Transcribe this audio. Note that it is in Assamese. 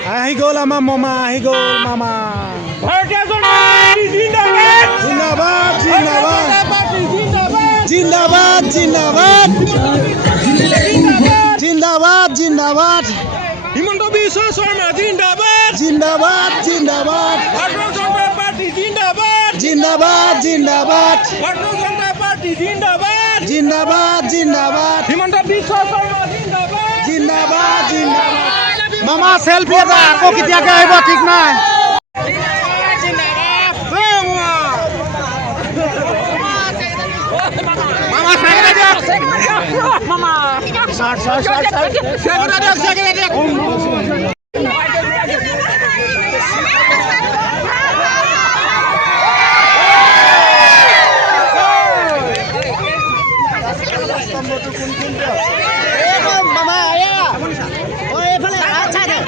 আহি গ'ল আমাৰ মামা আহি গ'ল মামা ভাৰতীয় জনতা পাৰ্টি জিন্দাবাদ জিন্দাবাদ জিন্দাবাদ জিন্দাবাদ জিন্দাবাদ হিমন্ত বিশ্ব শৰ্মা জিন্দাবাদ জিন্দাবাদ জিন্দাবাদ ভাৰতীয় জনতা পাৰ্টি জিন্দাবাদ জিন্দাবাদ জিন্দাবাদ ভাৰতীয় জনতা পাৰ্টি জিন্দাবাদ জিন্দাবাদ জিন্দাবাদ হিমন্ত বিশ্ব শৰ্মা জিন্দাবাদ জিন্দাবাদ জিন্দাবাদ মামা সেলফি এটা আকৌ কেতিয়াকে আহিব ঠিক নাই মামা সাইকেল দিয়ক মামা সাইকেল দিয়ক মামা আয়া ও এফালে আচ্ছা দে